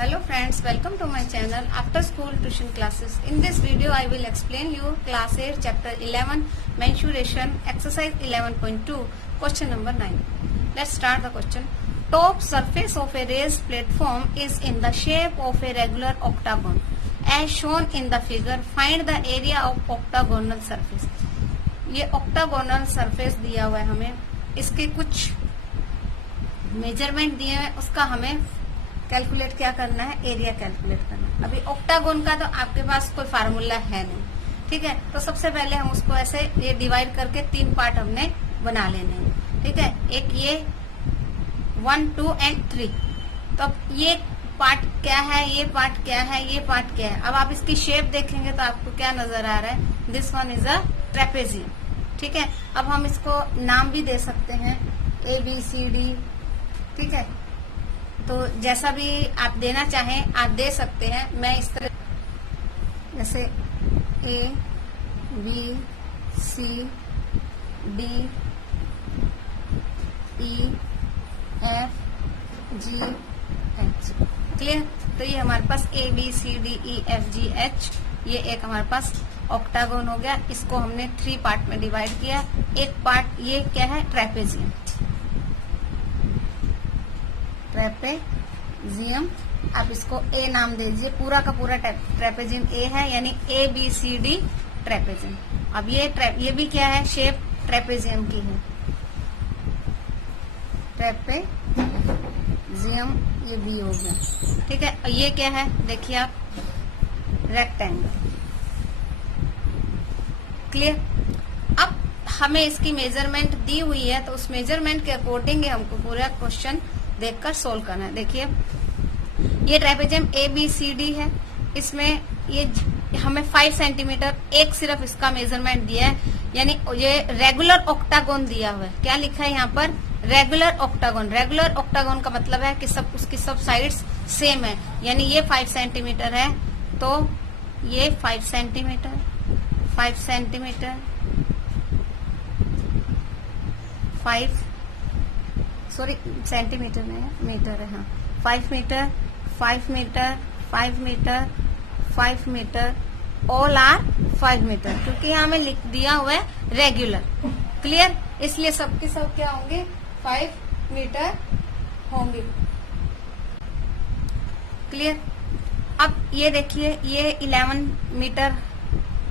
Hello friends, welcome to my channel After School Tuition Classes. In this video I will explain you class 8 chapter 11 mensuration exercise 11.2 question number 9. Let's start the question. Top surface of a raised platform is in the shape of a regular octagon. As shown in the figure, find the area of octagonal surface. ये octagonal surface दिया हुआ है हमें, इसके कुछ measurement दिए हैं, उसका हमें कैलकुलेट क्या करना है, एरिया कैलकुलेट करना है। अभी ऑक्टागोन का तो आपके पास कोई फार्मूला है नहीं, ठीक है। तो सबसे पहले हम उसको ऐसे ये डिवाइड करके 3 पार्ट हमने बना लेने हैं, ठीक है। एक ये 1, 2 एंड 3। तो अब ये पार्ट क्या है, ये पार्ट क्या है, ये पार्ट क्या है। अब आप इसकी शेप देखेंगे तो आपको क्या नजर आ रहा है, this one is a trapezium, ठीक है। अब हम इसको नाम भी दे सकते हैं ABCD, ठीक है। तो जैसा भी आप देना चाहें आप दे सकते हैं। मैं इस तरह जैसे ABCD EFGH, क्लियर। तो ये हमारे पास ABCD EFGH, ये एक हमारे पास ऑक्टागोन हो गया। इसको हमने 3 पार्ट में डिवाइड किया। एक पार्ट ये क्या है, ट्रेपेजियम। ट्रेपेजियम आप इसको A नाम दे दीजिए, पूरा का पूरा ट्रेपेजियम A है, यानी ABCD ट्रेपेजियम। अब ये भी क्या है, शेप ट्रेपेजियम की है, ट्रेपेजियम, ये B हो गया, ठीक है। और ये क्या है, देखिए आप, रेक्टेंगल, क्लियर। अब हमें इसकी मेजरमेंट दी हुई है, तो उस मेजरमेंट के अकॉर्डिंग हमको पूरा क्वेश्चन देखकर सोल्व करना है। देखिए ये ट्रेपेजियम ABCD है, इसमें ये हमें 5 सेंटीमीटर एक सिर्फ इसका मेजरमेंट दिया है, यानी ये रेगुलर ऑक्टागोन दिया हुआ है। क्या लिखा है यहाँ पर, रेगुलर ऑक्टागोन। रेगुलर ऑक्टागोन का मतलब है कि उसकी सब साइड्स सेम है, यानी ये 5 सेंटीमीटर है, तो ये 5 सेंटीमीटर, 5 सेंटीमीटर, 5 सॉरी सेंटीमीटर में है, मीटर है, हाँ। 5 metre, 5 metre, 5 metre, 5 metre, all are 5 metre, क्योंकि यहाँ हमें लिख दिया हुआ है रेगुलर, क्लियर। इसलिए सबके सब क्या होंगे, 5 मीटर होंगे, क्लियर। अब ये देखिए, ये 11 मीटर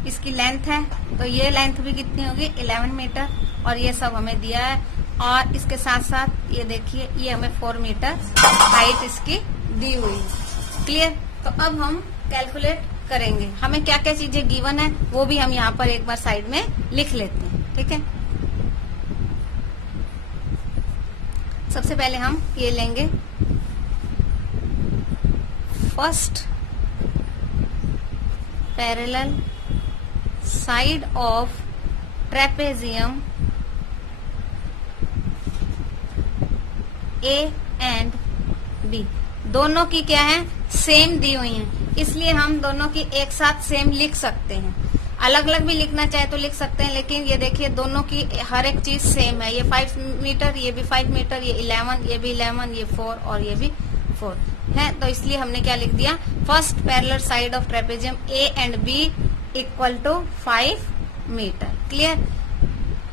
इसकी लेंथ है, तो ये लेंथ भी कितनी होगी, 11 मीटर, और ये सब हमें दिया है। और इसके साथ साथ ये देखिए, ये हमें 4 मीटर हाइट इसकी दी हुई है, क्लियर। तो अब हम कैलकुलेट करेंगे, हमें क्या क्या चीजें गिवन है वो भी हम यहाँ पर एक बार साइड में लिख लेते हैं, ठीक है। सबसे पहले हम ये लेंगे, first parallel side of trapezium A and B, दोनों की क्या है, सेम दी हुई है, इसलिए हम दोनों की एक साथ सेम लिख सकते हैं। अलग अलग भी लिखना चाहे तो लिख सकते हैं, लेकिन ये देखिए दोनों की हर एक चीज सेम है। ये 5 मीटर, ये भी 5 मीटर, ये 11, ये भी 11, ये 4 और ये भी 4 है। तो इसलिए हमने क्या लिख दिया, first parallel side of trapezium A and B equal to 5 metre, clear.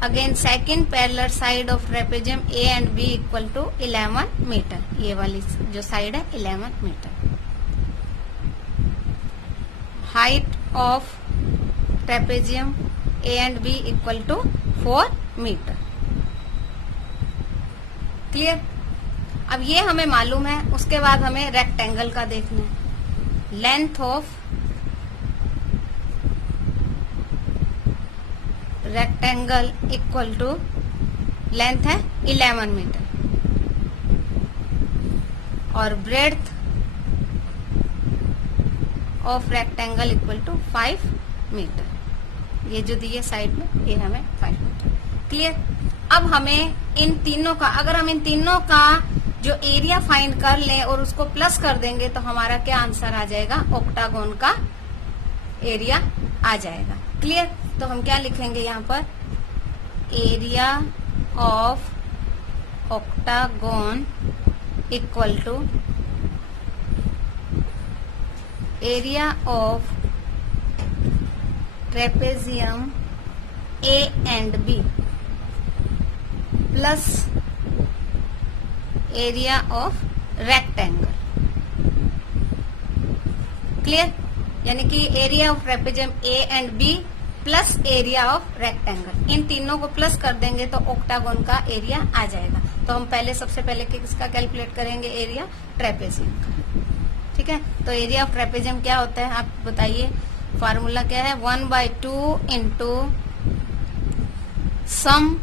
Again second parallel side of trapezium A and B equal to 11 metre, ये वाली जो साइड है 11 metre. Height of trapezium A and B equal to 4 metre, clear. अब ये हमें मालूम है, उसके बाद हमें रेक्टेंगल का देखना है। Length of rectangle equal to, length है 11 मीटर और breadth of rectangle equal to 5 metre. ये जो दिए साइड में, ये हमें 5 मीटर, क्लियर। अब हमें इन तीनों का, अगर हम इन तीनों का जो एरिया फाइंड कर लें और उसको प्लस कर देंगे तो हमारा क्या आंसर आ जाएगा, ऑक्टागोन का एरिया आ जाएगा, क्लियर। तो हम क्या लिखेंगे यहाँ पर, area of octagon equal to area of trapezium A and B plus area of rectangle. Clear? यानी कि area of trapezium A and B plus area of rectangle, इन तीनों को प्लस कर देंगे तो ऑक्टागोन का एरिया आ जाएगा। तो हम सबसे पहले किसका कैलकुलेट करेंगे? एरिया ट्रेपेजियम का। ठीक है, तो एरिया ऑफ ट्रेपेजियम क्या होता है आप बताइए? फार्मूला क्या है? 1/2 into sum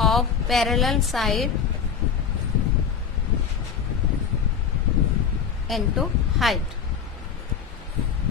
of parallel side into height.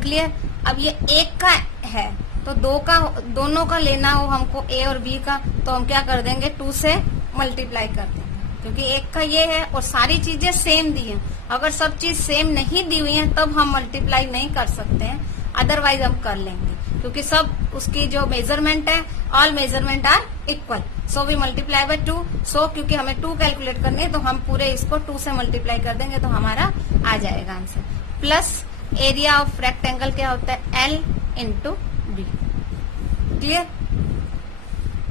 Clear? अब ये एक का है तो दोनों का लेना हो हमको, ए और बी का, तो हम क्या कर देंगे? 2 से मल्टीप्लाई कर देंगे, क्योंकि एक का ये है और सारी चीजें सेम दी हैं। अगर सब चीज सेम नहीं दी हुई है तब हम मल्टीप्लाई नहीं कर सकते हैं, अदरवाइज हम कर लेंगे, क्योंकि सब उसकी जो मेजरमेंट है, all measurement are equal, so we multiply by 2। So क्योंकि हमें 2 कैलकुलेट करनी है तो हम पूरे इसको 2 से मल्टीप्लाई कर देंगे तो हमारा आ जाएगा answer. Plus area of rectangle क्या होता है? L into B. क्लियर?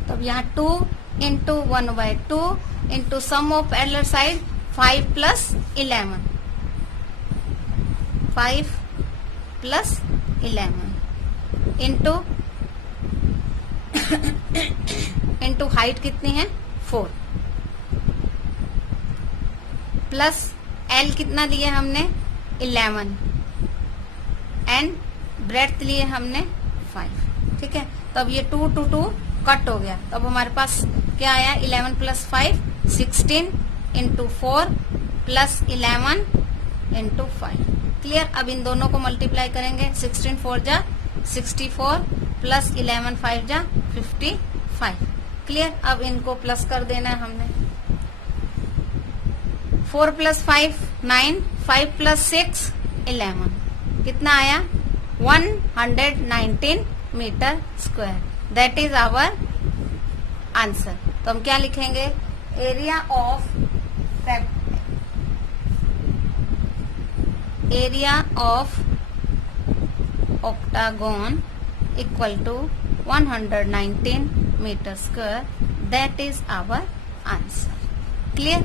तब यहाँ 2 into 1/2 into sum of parallel side 5 plus 11, 5 plus 11 into height कितनी है? 4 प्लस L कितना लिए हमने? 11 एंड ब्रेड्थ लिए हमने 5। ठीक है, तब ये 2 to 2 कट हो गया, तब हमारे पास क्या आया? 11 plus 5 16 into 4 plus 11 into 5। Clear? अब इन दोनों को मल्टीप्लाई करेंगे, 16 4 जा 64 प्लस 11 5 जा 55। क्लियर? अब इनको प्लस कर देना है हमने। 4 प्लस 5 9, 5 प्लस 6 11, कितना आया? 119 metre square. That is our answer. तो हम क्या लिखेंगे? Area of octagon equal to 119 metre square. That is our answer. Clear?